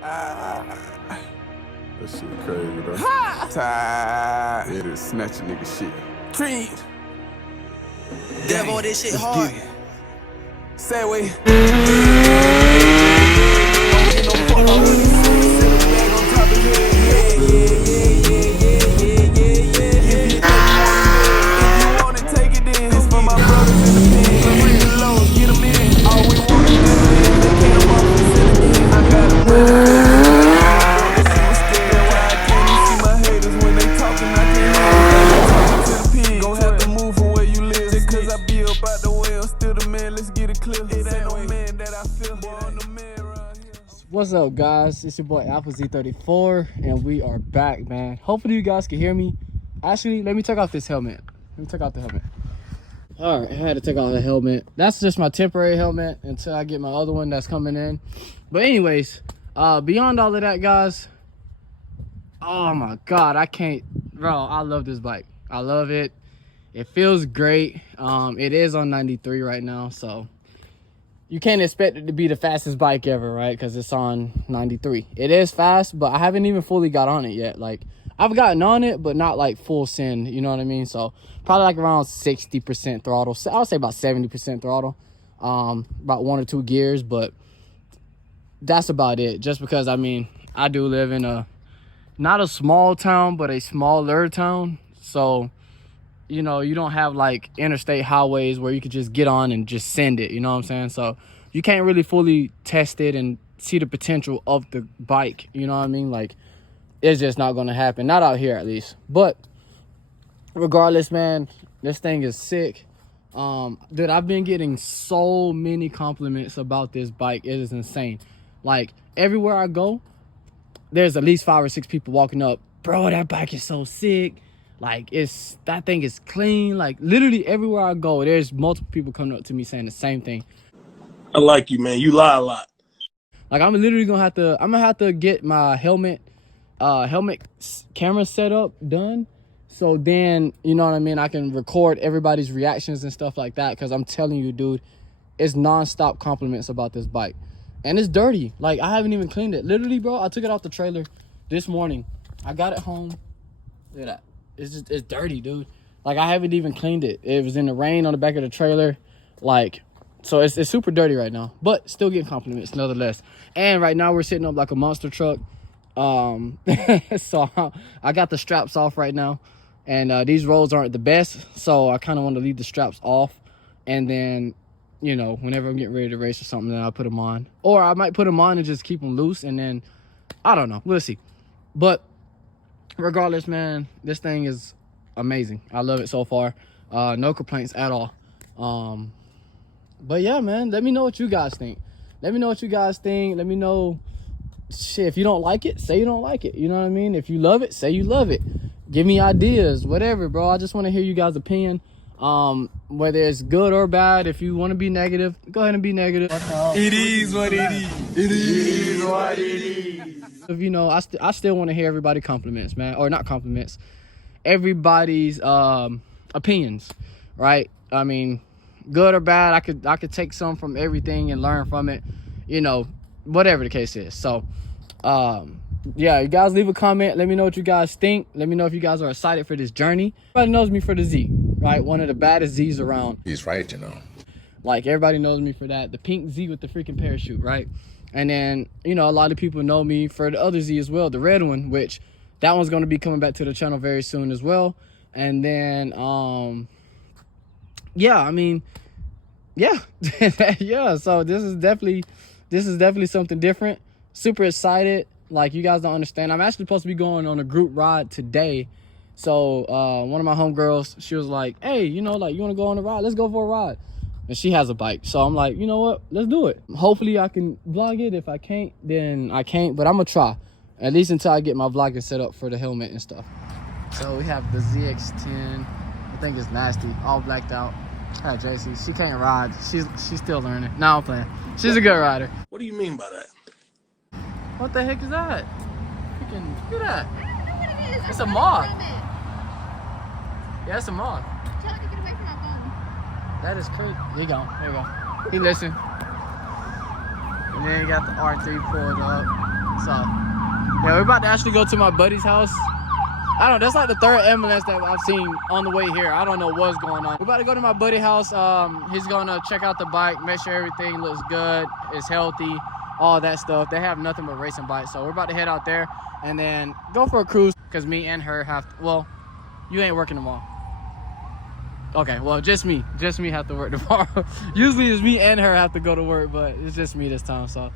That shit crazy, though. Tired. It is snatch a nigga shit. Cream. Damn, all this shit hard. Say we. Don't get no fuck about what he said. Sit a bag on top of his head. If you want it, take it in. This for my brothers in the pen. Bring the low, get them in. All we want is this. They can't walk this in again. I got a brother. What's up, guys? It's your boy Apple Z34 and we are back, man. Hopefully you guys can hear me. Actually, let me take off this helmet. All right, I had to take off the helmet. That's just my temporary helmet until I get my other one that's coming in. But anyways, beyond all of that, guys, oh my god, I can't, bro, I love this bike. I love it. It feels great. It is on 93 right now, so you can't expect it to be the fastest bike ever, right? Because it's on 93. It is fast, but I haven't even fully got on it yet. Like, I've gotten on it, but not like full send, you know what I mean? So probably like around 60% throttle. So I would say about 70% throttle, about 1 or 2 gears, but that's about it. Just because, I mean, I do live in not a small town, but a smaller town. So, you know, you don't have like interstate highways where you could just get on and just send it, you know what I'm saying? So you can't really fully test it and see the potential of the bike, you know what I mean? Like, it's just not going to happen, not out here at least. But regardless, man, this thing is sick. Dude, I've been getting so many compliments about this bike. It is insane. Like, everywhere I go, there's at least 5 or 6 people walking up, bro, that bike is so sick. Like, that thing is clean. Like, literally everywhere I go, there's multiple people coming up to me saying the same thing. I like you, man. You lie a lot. Like, I'm literally gonna have to get my helmet camera setup done, so then, you know what I mean, I can record everybody's reactions and stuff like that. Because I'm telling you, dude, it's non-stop compliments about this bike, and it's dirty. Like, I haven't even cleaned it. Literally, bro, I took it off the trailer this morning. I got it home. Look at that. It's dirty, dude. Like, I haven't even cleaned it. It was in the rain on the back of the trailer. Like, so it's super dirty right now, but still getting compliments nonetheless. And right now we're sitting up like a monster truck. So I got the straps off right now, and these roads aren't the best, so I kind of want to leave the straps off, and then, you know, whenever I'm getting ready to race or something, then I'll put them on. Or I might put them on and just keep them loose, and then, I don't know, we'll see. But regardless, man, this thing is amazing. I love it so far. No complaints at all. But yeah, man, let me know what you guys think. Let me know shit, if you don't like it, say you don't like it. You know what I mean? If you love it, say you love it. Give me ideas, whatever, bro. I just want to hear you guys' opinion. Whether it's good or bad. If you want to be negative, go ahead and be negative. It is what it is. It is what it is. If, you know, I still want to hear everybody compliments, man. Or not compliments. Everybody's opinions, right? I mean, good or bad, I could take some from everything and learn from it, you know, whatever the case is. So yeah, you guys leave a comment. Let me know what you guys think. Let me know if you guys are excited for this journey. Everybody knows me for the Z, right? One of the baddest Z's around. He's right, you know. Like, everybody knows me for that. The pink Z with the freaking parachute, right? And then, you know, a lot of people know me for the other Z as well, the red one, which that one's going to be coming back to the channel very soon as well. And then yeah, I mean, yeah. Yeah, so this is definitely something different. Super excited. Like, you guys don't understand, I'm actually supposed to be going on a group ride today. So one of my homegirls, she was like, hey, you know, like, you want to go on a ride? Let's go for a ride. And she has a bike, so I'm like, you know what, let's do it. Hopefully I can vlog it. If I can't, then I can't, but I'm gonna try, at least until I get my vlogging set up for the helmet and stuff. So we have the ZX10. I think it's nasty, all blacked out. Hi, JC. She can't ride. She's still learning. No, I'm playing. She's a good rider. What do you mean by that? What the heck is that? Freaking, look at that. I don't know what it is. It's a moth. Yeah, it's a moth. Tell her to get away from my phone. That is crazy. Here you go. Here you go. He listened. And then you got the R3 pulled up. So yeah, we're about to actually go to my buddy's house. I don't know, that's like the third ambulance that I've seen on the way here. I don't know what's going on. We're about to go to my buddy's house. He's gonna check out the bike, make sure everything looks good, is healthy, all that stuff. They have nothing but racing bikes. So we're about to head out there and then go for a cruise because me and her have to, well, you ain't working tomorrow. Okay, well, just me have to work tomorrow. Usually it's me and her have to go to work, but it's just me this time. So,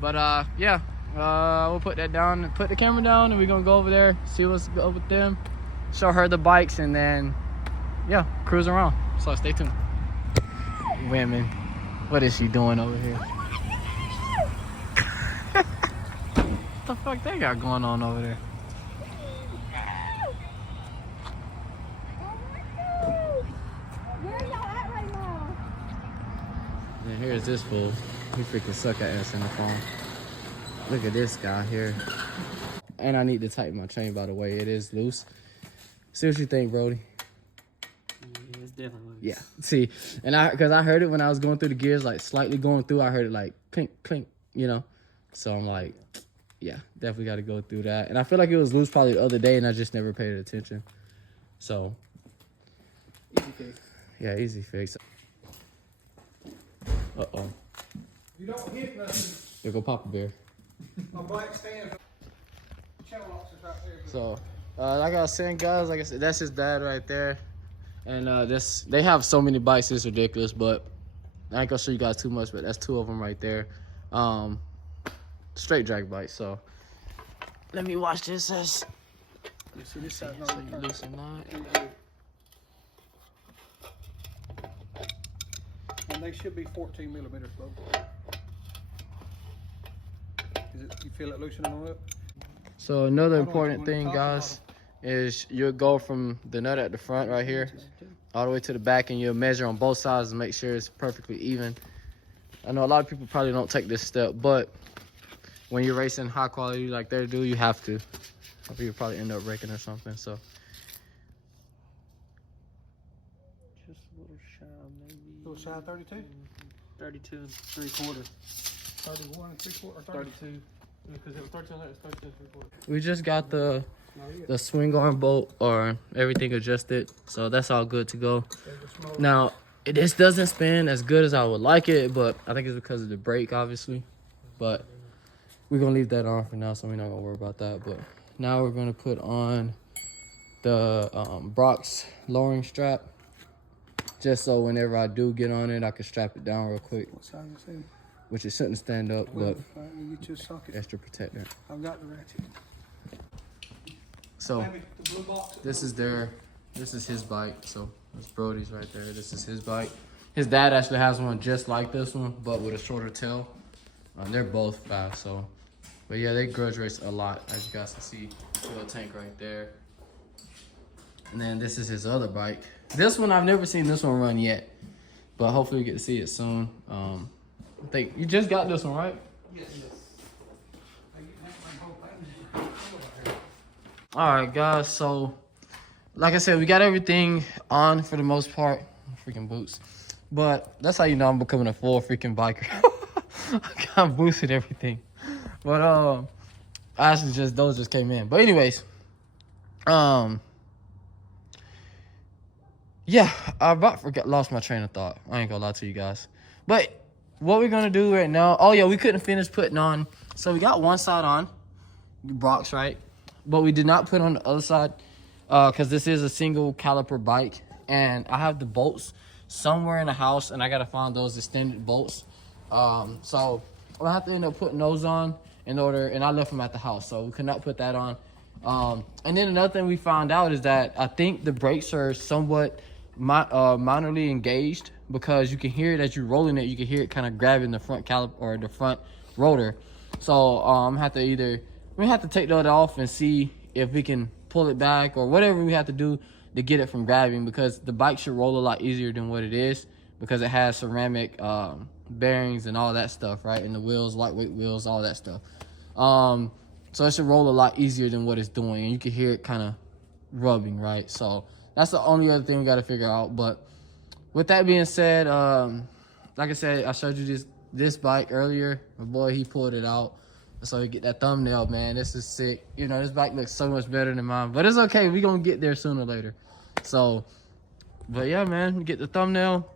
but yeah. We'll put that down, put the camera down, and we're gonna go over there, see what's up with them, show her the bikes, and then yeah, cruise around. So stay tuned. Women, what is she doing over here? What the fuck they got going on over there? Where y'all at right now? And here's this fool. He freaking suck at ass in the phone. Look at this guy here. And I need to tighten my chain, by the way. It is loose. See what you think, Brody. Yeah, it's definitely loose. Yeah. See, and because I heard it when I was going through the gears, like slightly going through, I heard it like clink, clink, you know? So I'm like, yeah, definitely got to go through that. And I feel like it was loose probably the other day and I just never paid attention. So. Easy fix. Yeah, easy fix. Uh-oh. You don't hit nothing. Here go Papa Bear. My bike stands. Channel locks is right there. So, like I was saying, guys, like I said, that's his dad right there. And they have so many bikes, it's ridiculous, but I ain't gonna show you guys too much, but that's two of them right there. Straight drag bikes, so. Let me watch this as. You see this side? So you loosen that. And they should be 14 millimeters low. You feel it loosening them up? So another important thing, guys, is you'll go from the nut at the front right here all the way to the back, and you'll measure on both sides and make sure it's perfectly even. I know a lot of people probably don't take this step, but when you're racing high quality like they do, you have to. Or you'll probably end up wrecking or something. So Just a little shy, maybe. Little shy 32? 32 and 3/4. 31 and 3/4 or 32. Because it was 32 and 3/4. we just got the swing arm bolt or everything adjusted, so that's all good to go. Now this doesn't spin as good as I would like it, but I think it's because of the brake, obviously. But we're gonna leave that on for now, so we're not gonna worry about that. But now we're gonna put on the Brock's lowering strap, just so whenever I do get on it, I can strap it down real quick. What size is it? Which it shouldn't stand up, but You get your socket. extra protector. I've got the ratchet. So The blue box. this is his bike. So that's Brody's right there. This is his bike. His dad actually has one just like this one, but with a shorter tail. They're both fast, so. But yeah, they grudge race a lot, as you guys can see. Fuel tank right there. And then this is his other bike. This one, I've never seen this one run yet, but hopefully we get to see it soon. I think you just got this one, right? Yes. All right, guys. So, like I said, we got everything on for the most part. Freaking boots, but that's how you know I'm becoming a full freaking biker. I got boots and everything, but actually those just came in. But anyways, yeah, I lost my train of thought. I ain't gonna lie to you guys, but. What we're gonna do right now, oh yeah, we couldn't finish putting on, so we got one side on, Brock's, right? But we did not put on the other side, because this is a single caliper bike, and I have the bolts somewhere in the house, and I gotta find those extended bolts. So we'll have to end up putting those on in order, and I left them at the house, so we could not put that on. And then another thing we found out is that I think the brakes are somewhat minorly engaged, because you can hear it as you're rolling it. You can hear it kind of grabbing the front caliper or the front rotor. So we have to take that off and see if we can pull it back or whatever we have to do to get it from grabbing, because the bike should roll a lot easier than what it is, because it has ceramic bearings and all that stuff, right? And the wheels, lightweight wheels, all that stuff. So it should roll a lot easier than what it's doing, and you can hear it kind of rubbing, right? So that's the only other thing we got to figure out. But with that being said, like I said, I showed you this bike earlier. My boy, he pulled it out. So you get that thumbnail, man. This is sick. You know, this bike looks so much better than mine, but it's okay. We gonna get there sooner or later. So, but yeah, man, you get the thumbnail.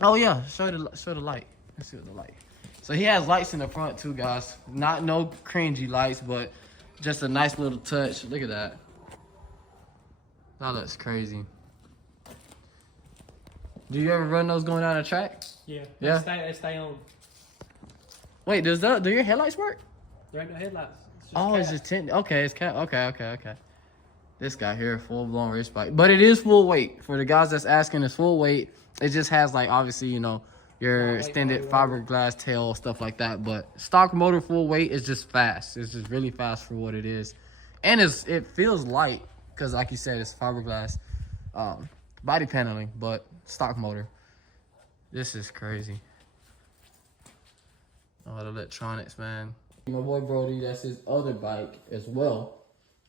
Oh yeah, show the light. Let's see what the light. So he has lights in the front too, guys. Not no cringy lights, but just a nice little touch. Look at that. That looks crazy. Do you ever run those going down the track? Yeah. Yeah? They stay on. Wait, do your headlights work? There ain't no headlights. It's just Oh, it's cap. just tint. Okay, it's cat. Okay. This guy here, full blown race bike, but it is full weight. For the guys that's asking, it's full weight. It just has like obviously, you know, your extended fiberglass tail, stuff like that. But stock motor full weight is just fast. It's just really fast for what it is, and it feels light because, like you said, it's fiberglass body paneling, but stock motor. This is crazy. Oh, the electronics, man. My boy Brody, that's his other bike as well,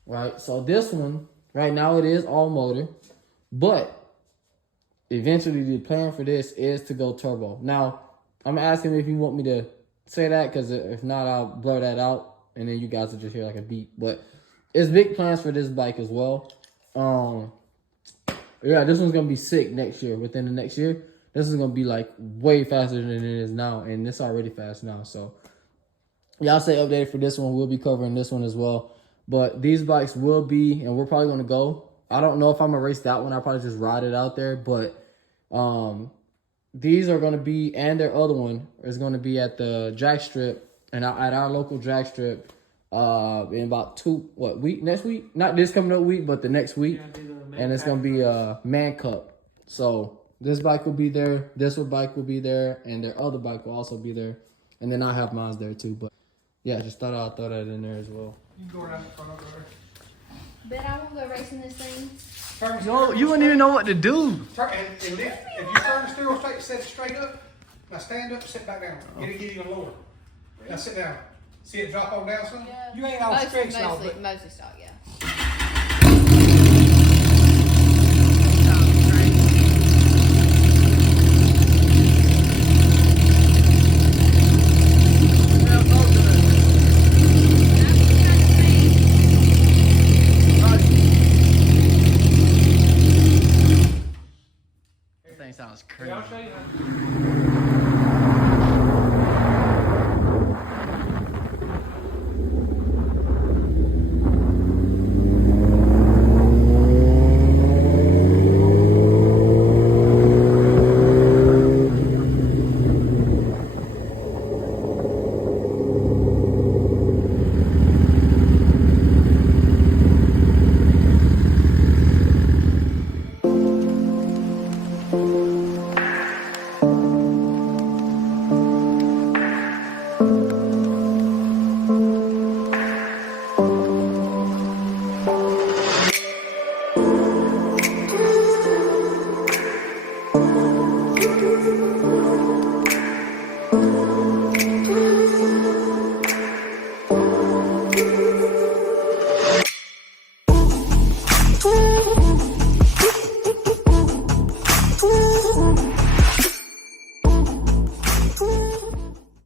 right? So this one, right now it is all motor, but eventually the plan for this is to go turbo. Now, I'm asking if you want me to say that, because if not, I'll blur that out, and then you guys will just hear like a beep. But it's big plans for this bike as well. Yeah, this one's going to be sick next year. Within the next year, this is going to be like way faster than it is now, and it's already fast now. So y'all stay updated for this one. We'll be covering this one as well. But these bikes will be, and we're probably going to go. I don't know if I'm going to race that one. I'll probably just ride it out there. But these are going to be, and their other one is going to be at the drag strip, and at our local drag strip in about next week? Not this coming up week, but the next week. And it's going to be a Man Cup. So this bike will be there. This bike will be there. And their other bike will also be there. And then I have mine there too. But yeah, just thought I'd throw that in there as well. You can go around the front of her. Bet I won't go racing this thing. Yo, you wouldn't even know what to do. And if you turn the steering straight, set it straight up. Now stand up, sit back down. Get it even lower. Now sit down. See it drop on down some? Yeah. You ain't all stretched now, but Mostly stock, yeah.